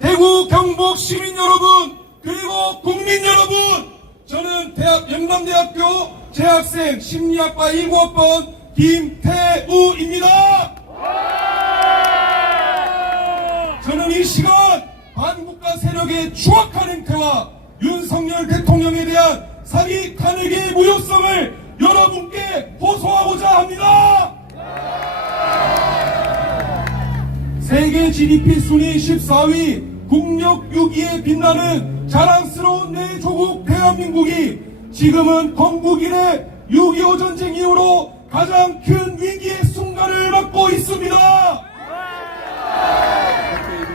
대구 경북 시민 여러분, 그리고 국민 여러분, 저는 영남대학교 재학생 심리학과 19학번 김태우입니다. 저는 이 시간 반국가 세력의 추악한 행태와 윤석열 대통령에 대한 사기 탄핵의 무효성을 여러분께 호소하고자 합니다. 세계 GDP 순위 14위, 국력 6위에 빛나는 자랑스러운 내 조국 대한민국이 지금은 건국 이래 6.25 전쟁 이후로 가장 큰 위기의 순간을 맞고 있습니다.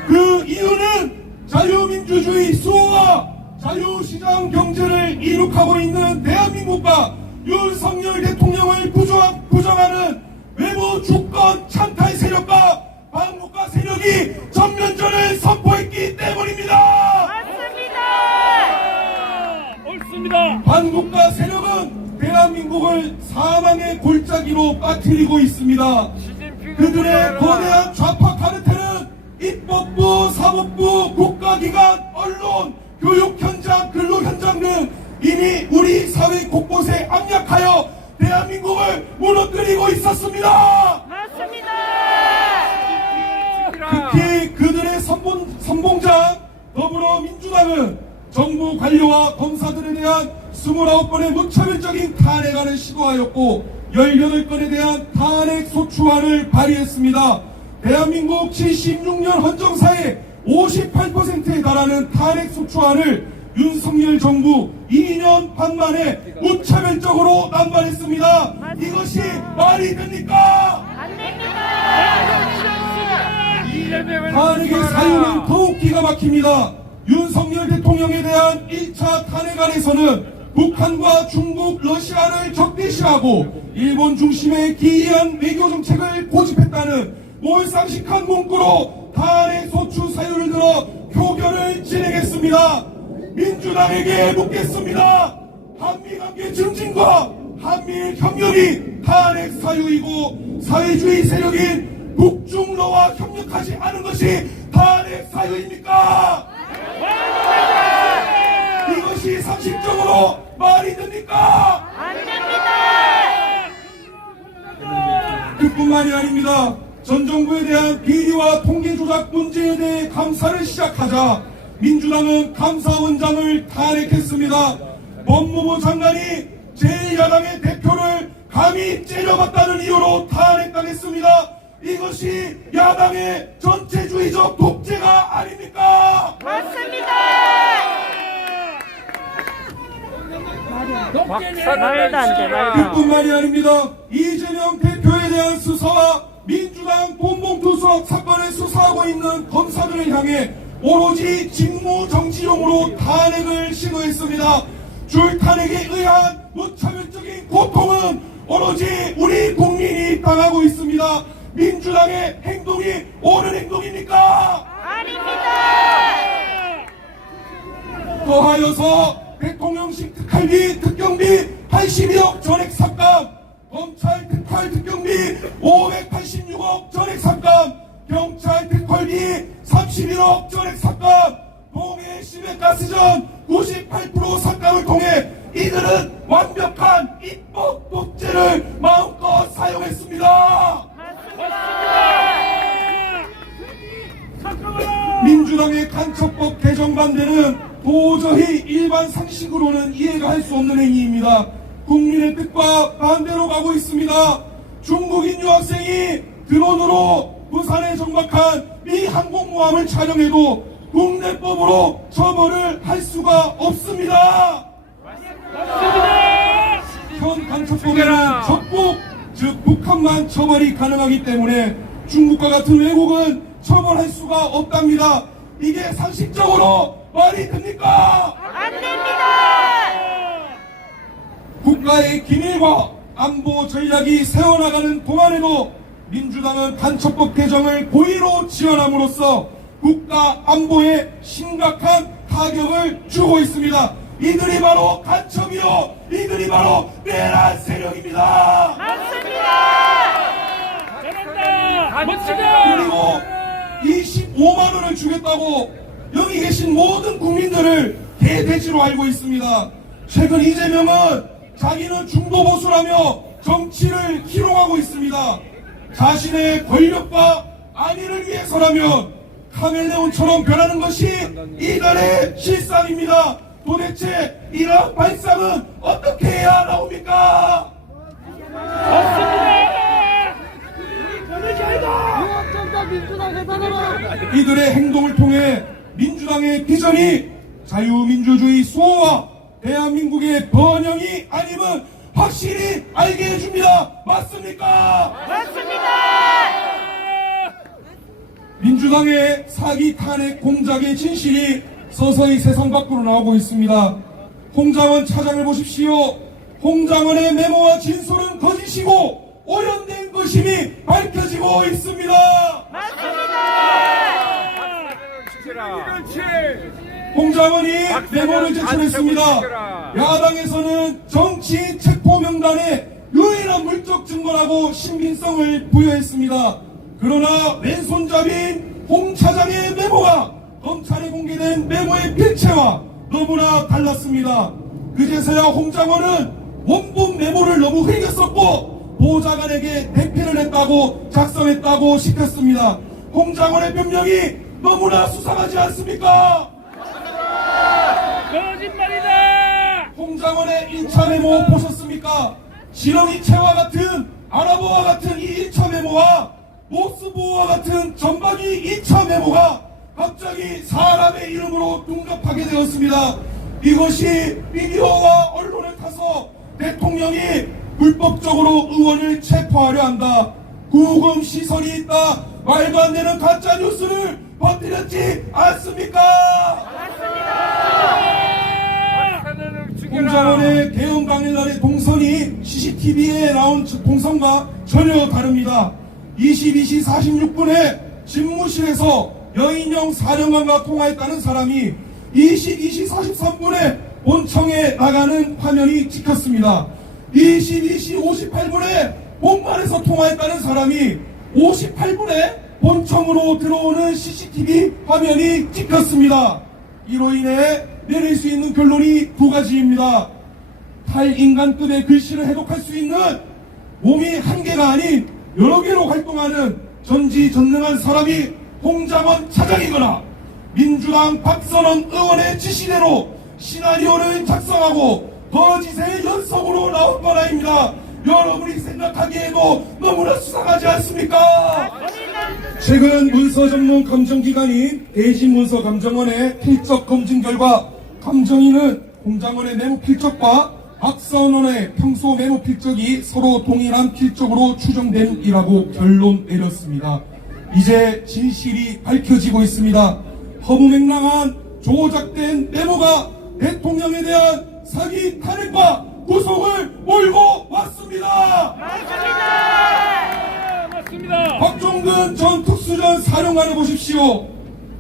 그 이유는 자유민주주의 수호와 자유시장 경제를 이룩하고 있는 대한민국과 윤석열 대통령을 부정하는 외부 주권 찬탈 세력과 반국가 세력이 전면전을 선포했기 때문입니다. 맞습니다. 옳습니다. 반국가 세력은 대한민국을 사망의 골짜기로 빠뜨리고 있습니다. 그들의 거대한 좌파 카르텔은 입법부, 사법부, 국가기관, 언론, 교육 현장, 근로 현장 등 이미 우리 사회 곳곳에 압력하여 대한민국을 무너뜨리고 있었습니다. 맞습니다. 특히 그들의 선봉장 더불어민주당은 정부 관료와 검사들에 대한 29번의 무차별적인 탄핵안을 시도하였고 18건에 대한 탄핵 소추안을 발의했습니다. 대한민국 76년 헌정사의 58%에 달하는 탄핵 소추안을 윤석열 정부 2년 반 만에 무차별적으로 남발했습니다. 이것이 말이 됩니까? 안 됩니다. 탄핵의 사유는 더욱 기가 막힙니다. 윤석열 대통령에 대한 1차 탄핵안에서는 북한과 중국, 러시아를 적대시하고 일본 중심의 기이한 외교정책을 고집했다는 몰상식한 문구로 탄핵 소추 사유를 들어 표결을 진행했습니다. 민주당에게 묻겠습니다. 한미관계 증진과 한미일 협력이 탄핵 사유이고 사회주의 세력인 북중러와 협력하지 않은 것이 탄핵 사유입니까? 이것이 상식적으로 말이 됩니까? 안 됩니다. 그뿐만이 아닙니다. 전 정부에 대한 비리와 통계 조작 문제에 대해 감사를 시작하자 민주당은 감사원장을 탄핵했습니다. 법무부 장관이 제1야당의 대표를 감히 째려봤다는 이유로 탄핵당했습니다. 이것이 야당의 전체주의적 독재가 아닙니까? 맞습니다. 말도 안 돼, 말도. 그뿐만이 아닙니다. 이재명 대표에 대한 수사와 민주당 돈봉투 수억 사건을 수사하고 있는 검사들을 향해 오로지 직무정지용으로 탄핵을 시도했습니다. 줄탄핵에 의한 무차별적인 고통은 오로지 우리 국민이 당하고 있습니다. 민주당의 행동이 옳은 행동입니까? 아닙니다. 더하여서 대통령실 특경비 82억 전액 삭감, 검찰 특활 특경비 586억 전액 삭감, 경찰 특활비 31억 전액 삭감, 동해 시외가스전 98% 삭감을 통해 이들은 완벽한 입법 독재를 마음껏 사용했습니다. 민주당의 간첩법 개정 반대는 도저히 일반 상식으로는 이해가 할 수 없는 행위입니다. 국민의 뜻과 반대로 가고 있습니다. 중국인 유학생이 드론으로 부산에 정박한 미 항공모함을 촬영해도 국내법으로 처벌을 할 수가 없습니다. 현 간첩법에는 적국, 즉 북한만 처벌이 가능하기 때문에 중국과 같은 외국은 처벌할 수가 없답니다. 이게 상식적으로 말이 됩니까? 안 됩니다. 국가의 기밀과 안보 전략이 세워나가는 동안에도 민주당은 간첩법 개정을 고의로 지원함으로써 국가 안보에 심각한 타격을 주고 있습니다. 이들이 바로 간첩이요, 이들이 바로 내란 세력입니다. 맞습니다. 잘한다. 멋지다. 그리고 이 5만 원을 주겠다고 여기 계신 모든 국민들을 개돼지로 알고 있습니다. 최근 이재명은 자기는 중도보수라며 정치를 희롱하고 있습니다. 자신의 권력과 안위를 위해서라면 카멜레온처럼 변하는 것이 이달의 실상입니다. 도대체 이런 발상은 어떻게 해야 나옵니까? 이들의 행동을 통해 민주당의 비전이 자유민주주의 수호와 대한민국의 번영이 아님은 확실히 알게 해줍니다. 맞습니까? 맞습니다. 민주당의 사기 탄핵 공작의 진실이 서서히 세상 밖으로 나오고 있습니다. 홍장원 차장을 보십시오. 홍장원의 메모와 진술은 거짓이고 오연된 것임이 밝혀지고 있습니다. 홍장원이 메모를 제출했습니다. 야당에서는 정치인 체포 명단의 유일한 물적 증거라고 신빙성을 부여했습니다. 그러나 왼손잡이인 홍 차장의 메모가 검찰에 공개된 메모의 필체와 너무나 달랐습니다. 그제서야 홍장원은 원본 메모를 너무 흐리게 썼고 보좌관에게 대피를 했다고 작성했다고 시켰습니다. 홍장원의 변명이 너무나 수상하지 않습니까? 거짓말이다. 홍장원의 1차 메모 보셨습니까? 지렁이채와 같은 아랍어와 같은 이 1차 메모와 모스보와 같은 전방위 2차 메모가 갑자기 사람의 이름으로 둔갑하게 되었습니다. 이것이 미디어와 언론을 타서 대통령이 불법적으로 의원을 체포하려 한다. 구금 시설이 있다. 말도 안 되는 가짜 뉴스를 퍼뜨렸지 않습니까? 홍장원의 개헌 당일날의 동선이 CCTV에 나온 동선과 전혀 다릅니다. 22시 46분에 집무실에서 여인영 사령관과 통화했다는 사람이 22시 43분에 본청에 나가는 화면이 찍혔습니다. 22시 58분에 본관에서 통화했다는 사람이 58분에 본청으로 들어오는 CCTV 화면이 찍혔습니다. 이로 인해 내릴 수 있는 결론이 두 가지입니다. 탈인간급의 글씨를 해독할 수 있는 몸이 한 개가 아닌 여러 개로 활동하는 전지전능한 사람이 홍장원 차장이거나 민주당 박선원 의원의 지시대로 시나리오를 작성하고 거짓의 연속으로 나온 거라입니다. 여러분이 생각하기에도 너무나 수상하지 않습니까? 최근 문서 전문 감정기관인 대신문서감정원의 필적 검증 결과 감정인은 홍장원의 메모 필적과 박선원의 평소 메모 필적이 서로 동일한 필적으로 추정됨이라고 결론 내렸습니다. 이제 진실이 밝혀지고 있습니다. 허무맹랑한 조작된 메모가 대통령에 대한 사기 탄핵과 구속을 몰고 왔습니다. 맞습니다. 박종근 전 특수전 사령관을 보십시오.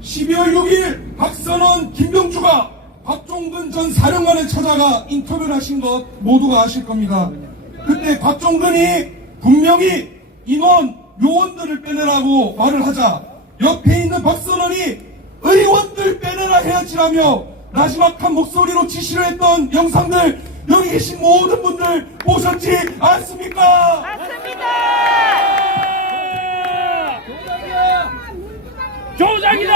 12월 6일 박선원, 김병주가 박종근 전 사령관을 찾아가 인터뷰를 하신 것 모두가 아실 겁니다. 그때 박종근이 분명히 인원, 요원들을 빼내라고 말을 하자 옆에 있는 박선원이 의원들 빼내라 해야지라며 나지막한 목소리로 지시를 했던 영상들 여기 계신 모든 분들 보셨지 않습니까? 맞습니다. 조작이다.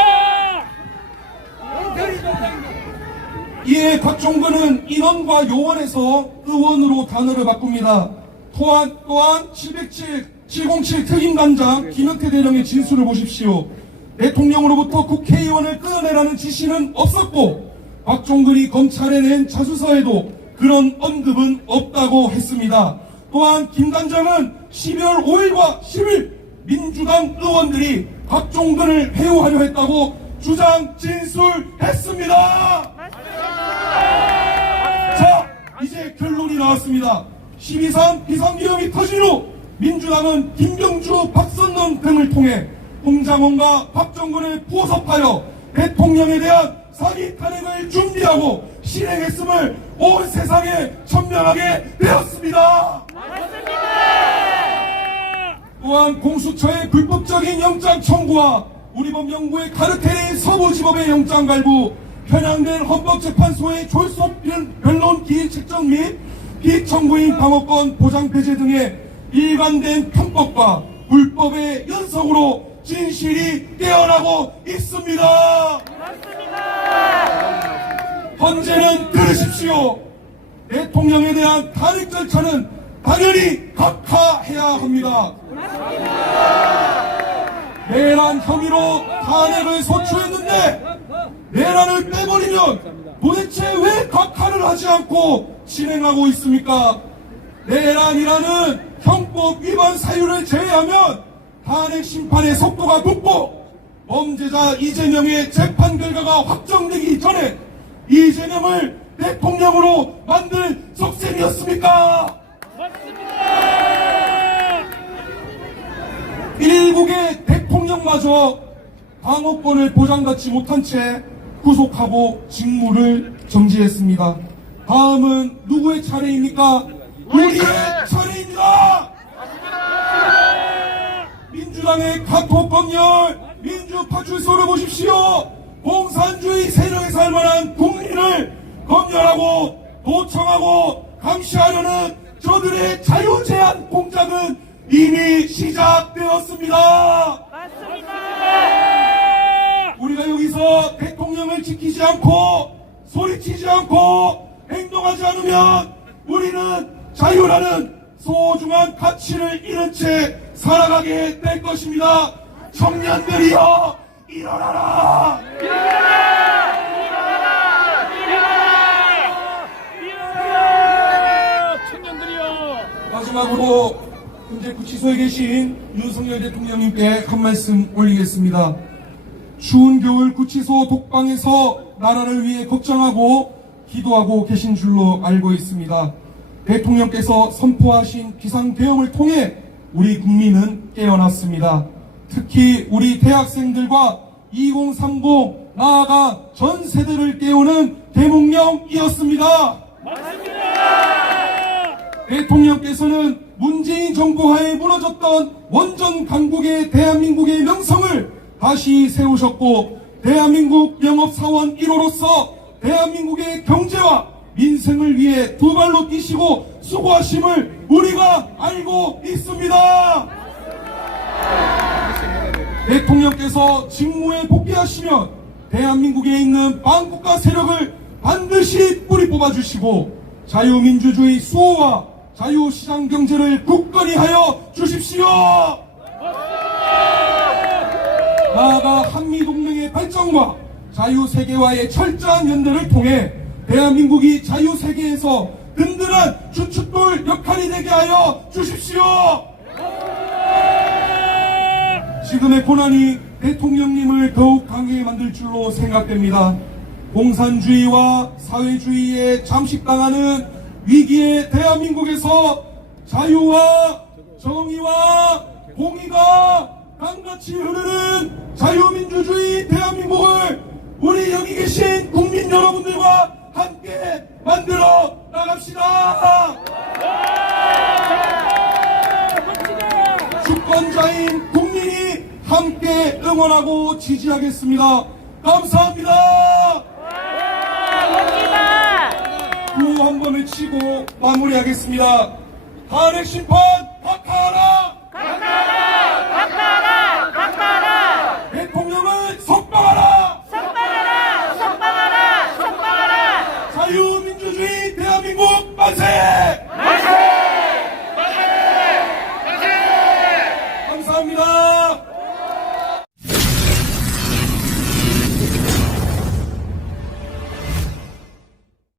이에 박종근은 인원과 요원에서 의원으로 단어를 바꿉니다. 또한 707 특임단장 김영태 대령의 진술을 보십시오. 대통령으로부터 국회의원을 끌어내라는 지시는 없었고 박종근이 검찰에 낸 자수서에도 그런 언급은 없다고 했습니다. 또한 김 단장은 12월 5일과 10일 민주당 의원들이 박종근을 회유하려 했다고 주장 진술했습니다. 자, 이제 결론이 나왔습니다. 12.3 비상계엄이 터진 후 민주당은 김병주, 박선원 등을 통해 홍장원과 박정근을 포섭하여 대통령에 대한 사기 탄핵을 준비하고 실행했음을 온 세상에 천명하게 되었습니다. 맞습니다. 또한 공수처의 불법적인 영장 청구와 우리 법 영구의 카르텔인 서부지법의 영장 발부, 편향된 헌법재판소의 졸속 변론 기일 책정 및 피청구인 방어권 보장 배제 등의 일관된 편법과 불법의 연속으로 진실이 깨어나고 있습니다. 헌재는 들으십시오. 대통령에 대한 탄핵 절차는 당연히 각하해야 합니다. 내란 혐의로 탄핵을 소추했는데 내란을 빼버리면 도대체 왜 각하를 하지 않고 진행하고 있습니까? 내란이라는 형법 위반 사유를 제외하면 탄핵 심판의 속도가 높고 범죄자 이재명의 재판 결과가 확정되기 전에 이재명을 대통령으로 만들 속셈이었습니까? 일국의 대통령마저 방어권을 보장받지 못한 채 구속하고 직무를 정지했습니다. 다음은 누구의 차례입니까? 우리의 차례입니다. 민주당의 카톡 검열, 민주파출소를 보십시오. 공산주의 세력에 살만한 국민을 검열하고 도청하고 감시하려는 저들의 자유제한 공작은 이미 시작되었습니다. 우리가 여기서 대통령을 지키지 않고 소리치지 않고 행동하지 않으면 우리는 자유라는 소중한 가치를 잃은 채 살아가게 될 것입니다. 청년들이여 일어나라! 청년들이여! 마지막으로 현재 구치소에 계신 윤석열 대통령님께 한 말씀 올리겠습니다. 추운 겨울 구치소 독방에서 나라를 위해 걱정하고 기도하고 계신 줄로 알고 있습니다. 대통령께서 선포하신 비상대응을 통해 우리 국민은 깨어났습니다. 특히 우리 대학생들과 2030 나아가 전 세대를 깨우는 대목령이었습니다. 대통령께서는 문재인 정부 하에 무너졌던 원전 강국의 대한민국의 명성을 다시 세우셨고 대한민국 영업사원 1호로서 대한민국의 경제와 민생을 위해 두 발로 뛰시고 수고하심을 우리가 알고 있습니다. 대통령께서 직무에 복귀하시면 대한민국에 있는 반국가 세력을 반드시 뿌리 뽑아주시고 자유민주주의 수호와 자유시장 경제를 굳건히 하여 주십시오. 나아가 한미동맹의 발전과 자유세계와의 철저한 연대를 통해 대한민국이 자유세계에서 든든한 주춧돌 역할이 되게 하여 주십시오. 지금의 고난이 대통령님을 더욱 강하게 만들 줄로 생각됩니다. 공산주의와 사회주의에 잠식당하는 위기의 대한민국에서 자유와 정의와 공의가 강같이 흐르는 자유민주주의 대한민국을 우리 여기 계신 국민 여러분들과 함께 만들어 나갑시다. 주권자인 국민이 함께 응원하고 지지하겠습니다. 감사합니다. 구호 한번 외치고 마무리하겠습니다. 탄핵 심판 각하하라! 각하하라! 각하하라! 각하하라! 대통령을 석방하라! 석방하라! 석방하라! 석방하라! 자유민주주의 대한민국 만세! 만세! 감사합니다.